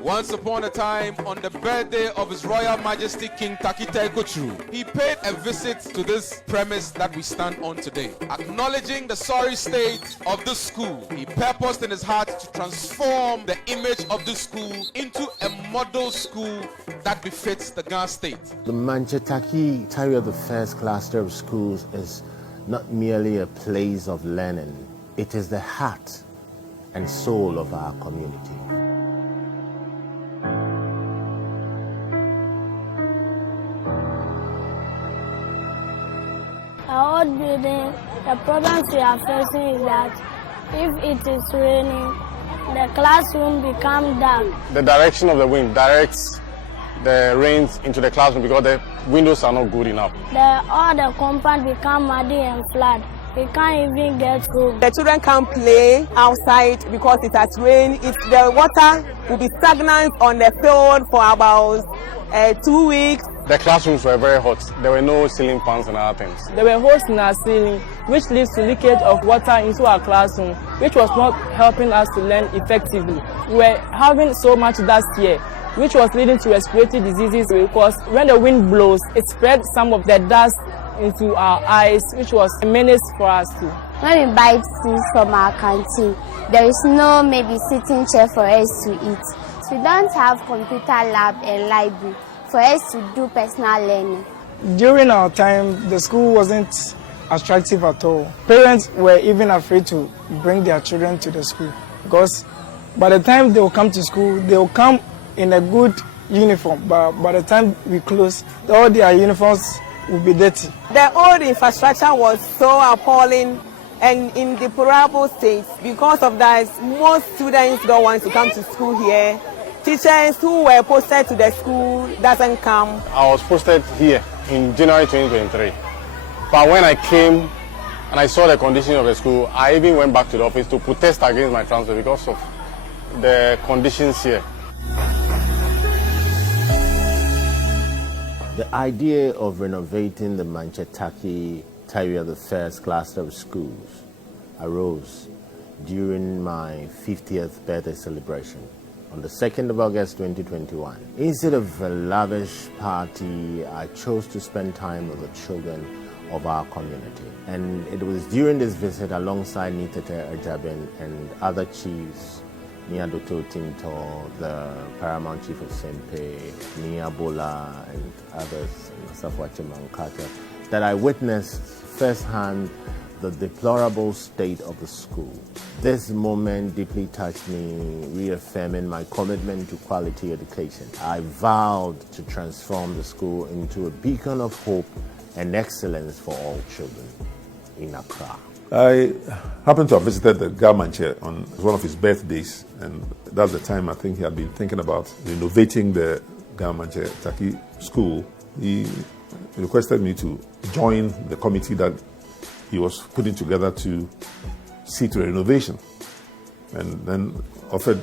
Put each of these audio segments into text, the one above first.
Once upon a time, on the birthday of His Royal Majesty King Takita Ikochu, he paid a visit to this premise that we stand on today. Acknowledging the sorry state of this school, he purposed in his heart to transform the image of this school into a model school that befits the Ghana state. The Manchester Terrier, the first cluster of schools, is not merely a place of learning. It is the heart and soul of our community. Our old building, the problems we are facing is that if it is raining, the classroom becomes dark. The direction of the wind directs the rains into the classroom because the windows are not good enough. All the compound become muddy and flat. We can't even get home. The children can't play outside because it has rained. If the water will be stagnant on the field for about 2 weeks. The classrooms were very hot. There were no ceiling fans and other things. There were holes in our ceiling, which leads to leakage of water into our classroom, which was not helping us to learn effectively. We were having so much dust here, which was leading to respiratory diseases because when the wind blows, it spread some of the dust into our eyes, which was a menace for us too. When we buy things from our canteen, there is no maybe sitting chair for us to eat. We don't have computer lab and library for us to do personal learning. During our time, the school wasn't attractive at all. Parents were even afraid to bring their children to the school because by the time they will come to school, they will come in a good uniform, but by the time we close, all their uniforms will be dirty. The old infrastructure was so appalling and in deplorable state. Because of that, most students don't want to come to school here. Teachers who were posted to the school doesn't come. I was posted here in January 2023. But when I came and I saw the condition of the school, I even went back to the office to protest against my transfer because of the conditions here. The idea of renovating the Manchester Terrier, the first cluster of schools, arose during my 50th birthday celebration on the 2nd of August 2021. Instead of a lavish party, I chose to spend time with the children of our community. And it was during this visit, alongside Nitete Ajabin and other chiefs, Nia Dr. Tinto, the Paramount Chief of Sempe, Nia Bola, and others, Safwache Mankata, that I witnessed firsthand the deplorable state of the school. This moment deeply touched me, reaffirming my commitment to quality education. I vowed to transform the school into a beacon of hope and excellence for all children in Accra. I happened to have visited the Gamanche on one of his birthdays, and that's the time I think he had been thinking about renovating the Gamanche Taki school. He requested me to join the committee that he was putting together to see to the renovation, and then offered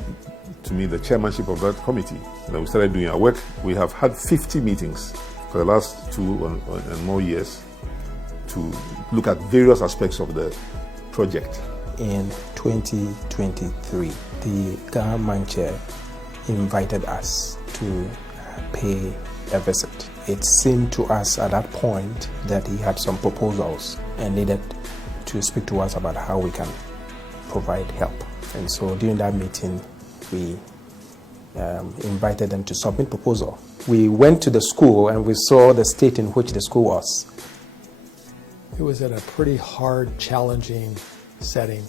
to me the chairmanship of that committee. And then we started doing our work. We have had 50 meetings for the last 2 and more years to look at various aspects of the project. In 2023, the Gamanche invited us to pay a visit. It seemed to us at that point that he had some proposals and needed to speak to us about how we can provide help. And so during that meeting, we invited them to submit proposal. We went to the school and we saw the state in which the school was. It was in a pretty hard, challenging setting.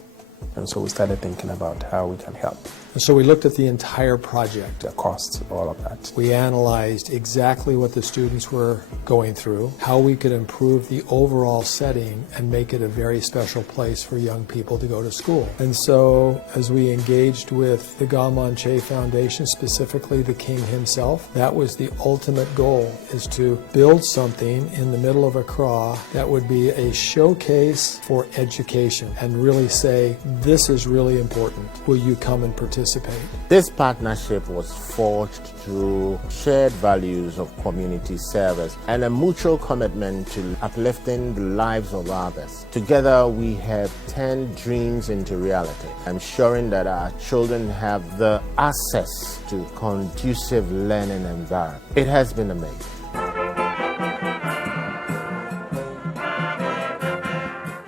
And so we started thinking about how we can help. And so we looked at the entire project. The costs, all of that. We analyzed exactly what the students were going through, how we could improve the overall setting and make it a very special place for young people to go to school. And so as we engaged with the Gamanche Foundation, specifically the king himself, that was the ultimate goal, is to build something in the middle of Accra that would be a showcase for education and really say, this is really important. Will you come and participate? participate. This partnership was forged through shared values of community service and a mutual commitment to uplifting the lives of others. Together, we have turned dreams into reality, ensuring that our children have the access to conducive learning environment. It has been amazing.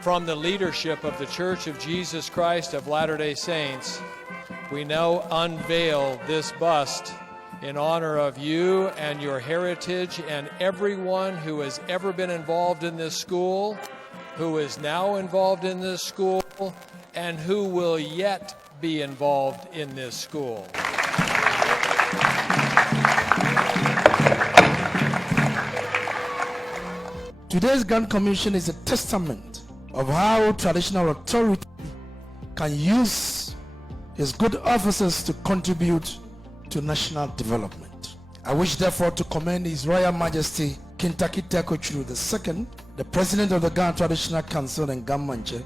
From the leadership of the Church of Jesus Christ of Latter-day Saints, we now unveil this bust in honor of you and your heritage and everyone who has ever been involved in this school, who is now involved in this school, and who will yet be involved in this school. Today's Grand Commission is a testament of how traditional authority can use his good offices to contribute to national development. I wish therefore to commend His Royal Majesty King Takitakochuru II, the President of the Ghana Traditional Council and Gamanche,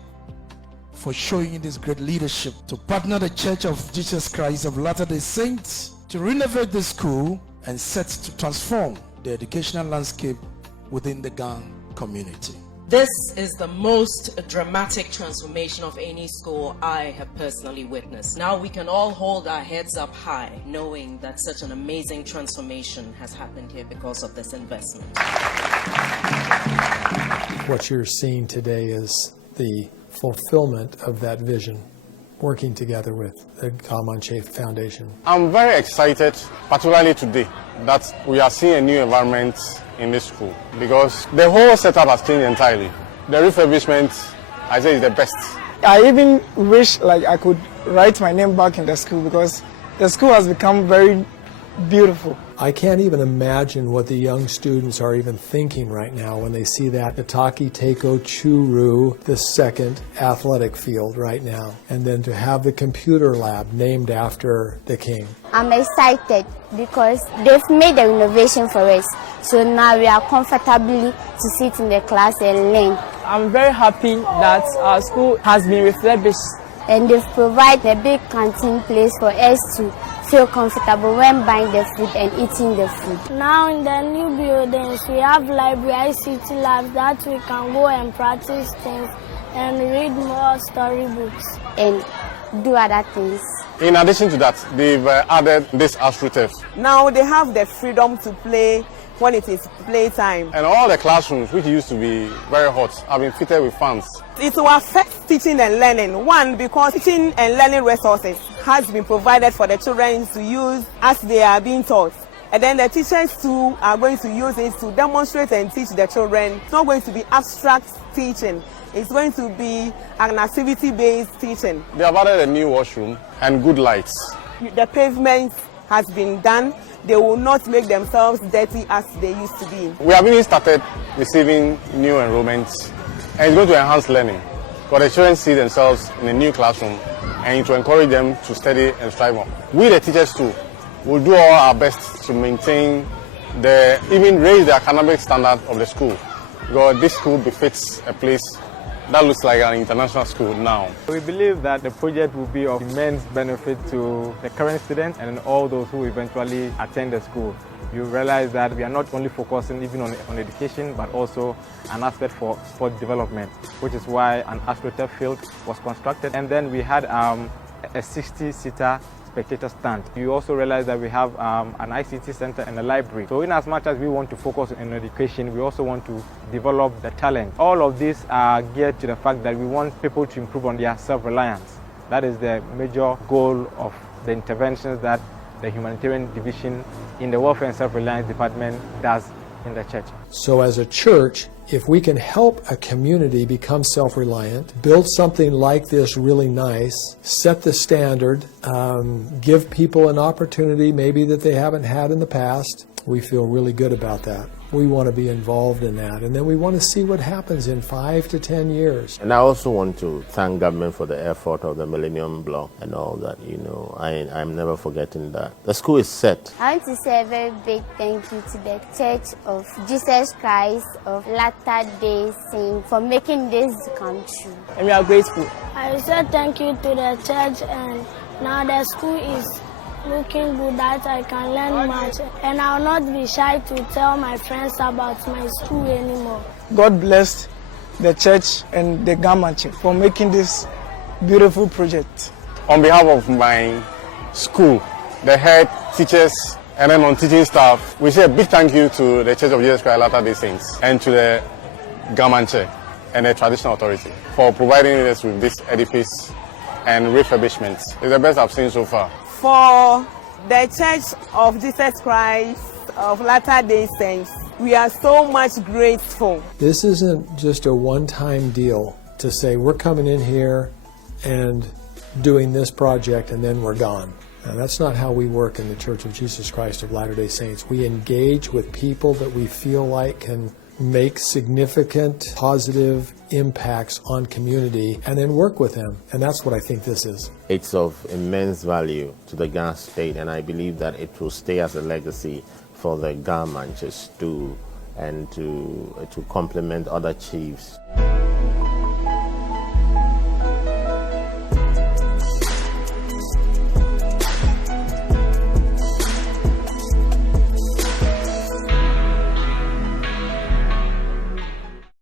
for showing this great leadership to partner the Church of Jesus Christ of Latter-day Saints to renovate the school and set to transform the educational landscape within the Ghana community. This is the most dramatic transformation of any school I have personally witnessed. Now we can all hold our heads up high, knowing that such an amazing transformation has happened here because of this investment. What you're seeing today is the fulfillment of that vision, working together with the Gamanche Foundation. I'm very excited, particularly today, that we are seeing a new environment in this school because the whole setup has changed entirely. The refurbishment, I say, is the best. I even wish I could write my name back in the school because the school has become very beautiful. I can't even imagine what the young students are even thinking right now when they see that Itaki Teiko Churu II athletic field right now, and then to have the computer lab named after the king. I'm excited because they've made a renovation for us, so now we are comfortably to sit in the class and learn. I'm very happy that our school has been refurbished. And they've provided a big canteen place for us to feel comfortable when buying the food and eating the food. Now in the new buildings, we have library, ICT labs that we can go and practice things and read more storybooks. And do other things. In addition to that, they've added this AstroTurf. Now they have the freedom to play when it is playtime. And all the classrooms, which used to be very hot, have been fitted with fans. It will affect teaching and learning. One, because teaching and learning resources has been provided for the children to use as they are being taught. And then the teachers too are going to use it to demonstrate and teach the children. It's not going to be abstract teaching. It's going to be an activity-based teaching. They have added a new washroom and good lights. The pavement has been done. They will not make themselves dirty as they used to be. We have even started receiving new enrollments, and it's going to enhance learning. Because the children see themselves in a new classroom, and it will encourage them to study and strive more. We, the teachers too, will do all our best to maintain even raise the academic standard of the school. Because this school befits a place that looks like an international school now. We believe that the project will be of immense benefit to the current students and all those who eventually attend the school. You realize that we are not only focusing even on education, but also an aspect for sport development, which is why an AstroTurf field was constructed. And then we had a 60-seater spectator stand. You also realize that we have an ICT center and a library. So in as much as we want to focus on education, we also want to develop the talent. All of these are geared to the fact that we want people to improve on their self-reliance. That is the major goal of the interventions that the humanitarian division in the welfare and self-reliance department does in the church. So as a church, if we can help a community become self-reliant, build something like this really nice, set the standard, give people an opportunity maybe that they haven't had in the past, we feel really good about that. We want to be involved in that, and then we want to see what happens in 5 to 10 years. And I also want to thank government for the effort of the Millennium Block and all that, I'm never forgetting that. The school is set. I want to say a very big thank you to the Church of Jesus Christ of Latter-day Saints for making this come true. And we are grateful. I say thank you to the church and Now the school is looking good, that I can learn much, and I will not be shy to tell my friends about my school anymore. God bless the church and the Gamanche for making this beautiful project. On behalf of my school, the head, teachers, and then non-teaching staff, we say a big thank you to the Church of Jesus Christ Latter-day Saints and to the Gamanche and the Traditional Authority for providing us with this edifice and refurbishment. It's the best I've seen so far. For the Church of Jesus Christ of Latter-day Saints, we are so much grateful. This isn't just a one-time deal to say we're coming in here and doing this project and then we're gone. Now, that's not how we work in the Church of Jesus Christ of Latter-day Saints. We engage with people that we feel like can make significant positive impacts on community and then work with them. And that's what I think this is. It's of immense value to the Ghana state, and I believe that it will stay as a legacy for the Gamanches to complement other chiefs.